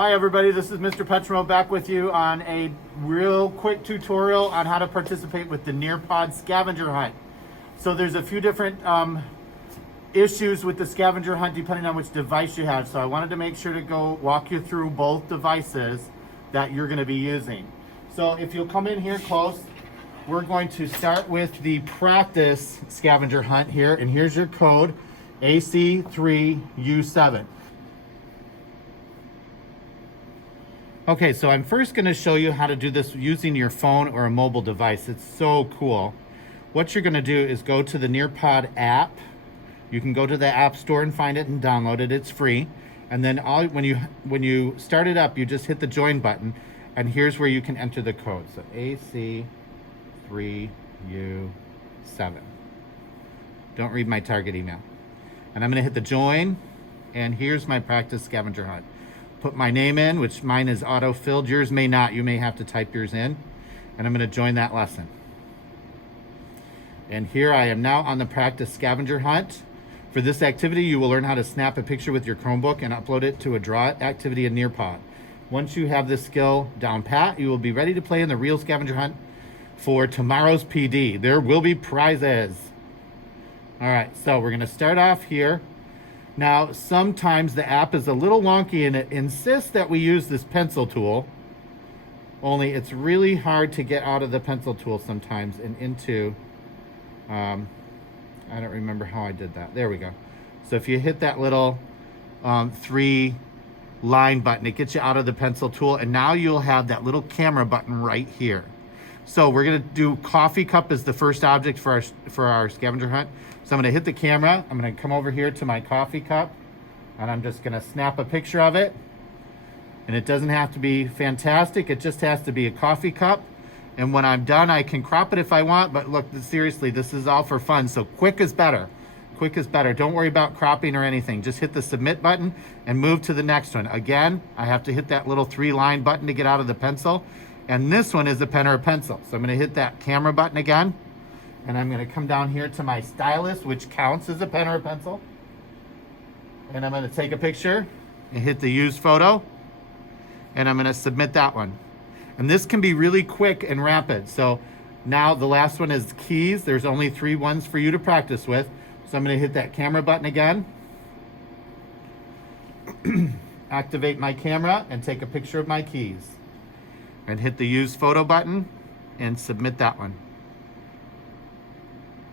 Hi everybody, this is Mr. Petrimo back with you on a real quick tutorial on how to participate with the Nearpod Scavenger Hunt. So there's a few different issues with the scavenger hunt depending on which device you have. So I wanted to make sure to go walk you through both devices that you're going to be using. So if you'll come in here close, we're going to start with the practice scavenger hunt here, and here's your code AC3U7. Okay, so I'm first going to show you how to do this using your phone or a mobile device. It's so cool. What you're going to do is go to the Nearpod app. You can go to the App Store and find it and download it. It's free. And then when you start it up, you just hit the join button, and here's where you can enter the code. So AC3U7. Don't read my target email. And I'm going to hit the join, and here's my practice scavenger hunt. Put my name in, which mine is auto-filled. Yours may not. You may have to type yours in. And I'm going to join that lesson. And here I am now on the practice scavenger hunt. For this activity, you will learn how to snap a picture with your Chromebook and upload it to a DrawIt activity in Nearpod. Once you have this skill down pat, you will be ready to play in the real scavenger hunt for tomorrow's PD. There will be prizes. All right, so we're going to start off here. Now, sometimes the app is a little wonky and it insists that we use this pencil tool. Only it's really hard to get out of the pencil tool sometimes and into, I don't remember how I did that. There we go. So if you hit that little 3 line button, it gets you out of the pencil tool, and now you'll have that little camera button right here. So we're gonna do coffee cup as the first object for our scavenger hunt. So I'm gonna hit the camera, I'm gonna come over here to my coffee cup, and I'm just gonna snap a picture of it. And it doesn't have to be fantastic, it just has to be a coffee cup. And when I'm done, I can crop it if I want, but look, seriously, this is all for fun. So quick is better. Quick is better. Don't worry about cropping or anything. Just hit the submit button and move to the next one. Again, I have to hit that little 3 line button to get out of the pencil. And this one is a pen or a pencil. So I'm gonna hit that camera button again. And I'm gonna come down here to my stylus, which counts as a pen or a pencil. And I'm gonna take a picture and hit the use photo. And I'm gonna submit that one. And this can be really quick and rapid. So now the last one is keys. There's only 3 ones for you to practice with. So I'm gonna hit that camera button again. Activate my camera and take a picture of my keys. And hit the use photo button and submit that one.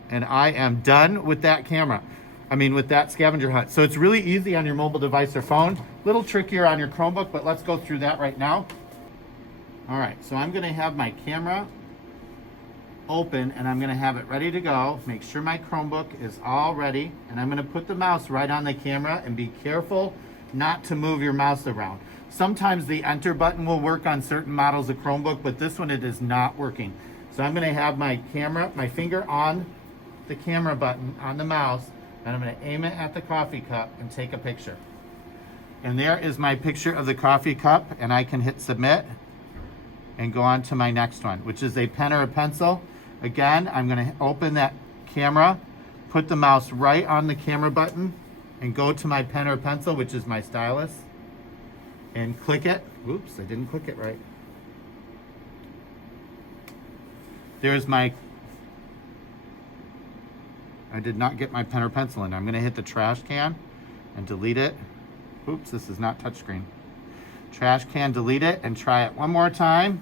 And I am done with that camera. With that scavenger hunt. So it's really easy on your mobile device or phone. A little trickier on your Chromebook, but let's go through that right now. All right, so I'm gonna have my camera open and I'm gonna have it ready to go. Make sure my Chromebook is all ready, and I'm gonna put the mouse right on the camera, and be careful not to move your mouse around. Sometimes the enter button will work on certain models of Chromebook, but this one, it is not working. So I'm gonna have my finger on the camera button on the mouse, and I'm gonna aim it at the coffee cup and take a picture. And there is my picture of the coffee cup, and I can hit submit and go on to my next one, which is a pen or a pencil. Again, I'm gonna open that camera, put the mouse right on the camera button, and go to my pen or pencil, which is my stylus, and click it. Oops, I didn't click it right. There's I did not get my pen or pencil in. I'm gonna hit the trash can and delete it. Oops, this is not touchscreen. Trash can, delete it, and try it one more time.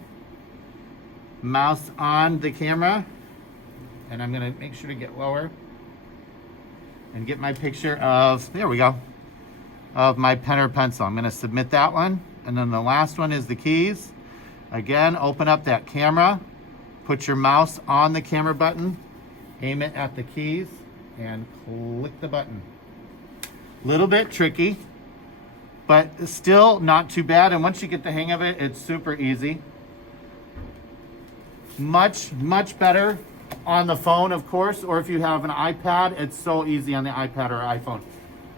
Mouse on the camera, and I'm gonna make sure to get lower and get my picture of, there we go, of my pen or pencil. I'm gonna submit that one. And then the last one is the keys. Again, open up that camera, put your mouse on the camera button, aim it at the keys, and click the button. Little bit tricky, but still not too bad. And once you get the hang of it, it's super easy. Much, much better on the phone, of course, or if you have an iPad, it's so easy on the iPad or iPhone.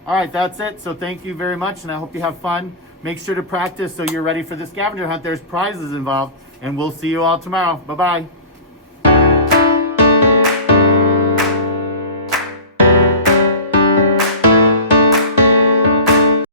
All right, that's it. So thank you very much, and I hope you have fun. Make sure to practice so you're ready for the scavenger hunt. There's prizes involved, and we'll see you all tomorrow. Bye-bye.